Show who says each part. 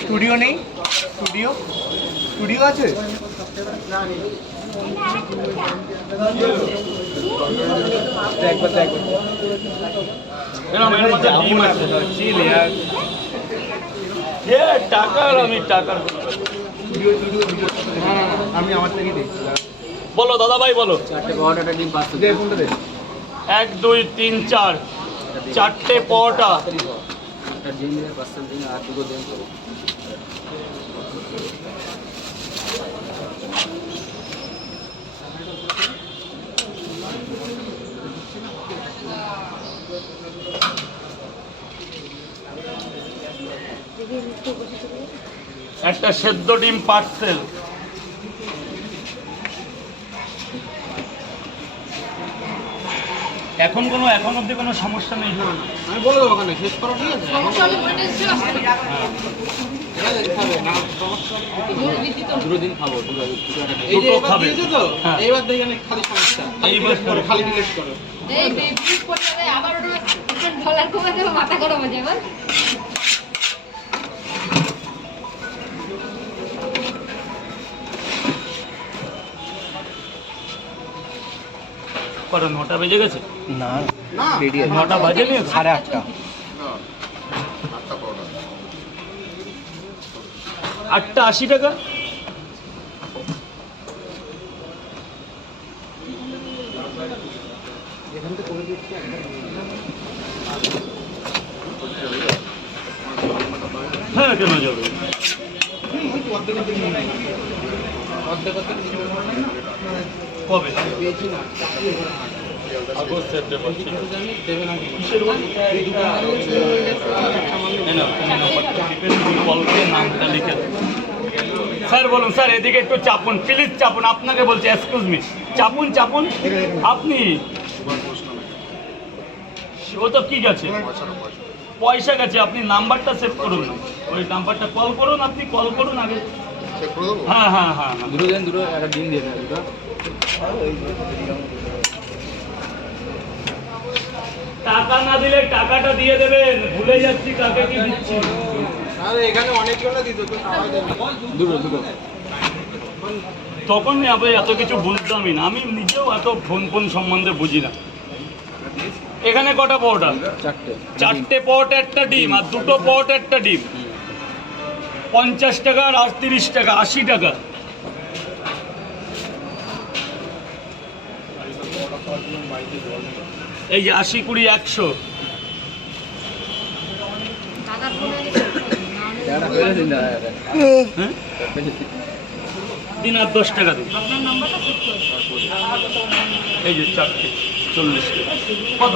Speaker 1: Studio নেই? Studio? Studio আছে?
Speaker 2: আমি
Speaker 1: আমার থেকেই দেখছি
Speaker 2: বলো দাদা ভাই বলো
Speaker 3: চারটে ডিম
Speaker 2: এক দুই তিন চার। চারটে
Speaker 3: করো
Speaker 2: একটা সেদ্ধ ডিম পার্সেল। এখন কোনো এখন অবধি কোনো সমস্যা নেই?
Speaker 1: আমি বলে দেবো ওখানে শেষ করো ঠিক আছে?
Speaker 3: খাব
Speaker 2: খাবে।
Speaker 1: তো?
Speaker 2: হ্যাঁ।
Speaker 1: এইবার খালি সমস্যা। খালি
Speaker 2: এইবার
Speaker 1: ডিলেট করো খালি ডিলেট করো।
Speaker 4: এই বেবি পড়ে যায় আবার ওটা ডলার কমে দেবে মাথা গরম হয়ে যাবে।
Speaker 2: কটা নটা বেজে গেছে?
Speaker 1: না
Speaker 2: নটা বাজে নি?
Speaker 1: সাড়ে আটটা।
Speaker 2: আটটা আশি টাকা? হ্যাঁ কেন যাবে?
Speaker 1: অর্ধেক অর্ধেক
Speaker 2: কবে। আগস্ট সেপ্টেম্বর ঠিক আছে। নামটা লিখে স্যার বলুন স্যার এদিকে একটু চাপুন প্লিজ চাপুন আপনাকে বলছি এক্সকিউজ মি চাপুন চাপুন আপনি? ও তো কি গেছে? পয়সা গেছে আপনি নাম্বারটা সেভ করুন। ওই নাম্বারটা কল করুন আপনি কল করুন আগে। হ্যাঁ হ্যাঁ হ্যাঁ হ্যাঁ।
Speaker 3: দুটো দিন দুটো একটা ডিম দিয়ে দেবে দুটো।
Speaker 2: টাকা না দিলে টাকাটা দিয়ে দেবেন ভুলে যাচ্ছি কাকে কি দিচ্ছি।
Speaker 1: আরে এখানে অনেকজনে দিত তো সবাই দেবে
Speaker 3: দুটো দুটো।
Speaker 2: তখন আমি এত কিছু বুঝতামই না আমি নিজেও এত ফোন ফোন সম্বন্ধে বুঝি না। এখানে কটা পরোটা
Speaker 3: চারটে।
Speaker 2: চারটে পট একটা ডিম আর দুটো পট একটা ডিম। পঞ্চাশ টাকা আর আটত্রিশ টাকা আশি টাকা। এই যে আশি কুড়ি একশো। হ্যাঁ?
Speaker 3: দিন।
Speaker 2: আর দশ টাকা দিন। এই যে চারটে, চল্লিশ টাকা। কত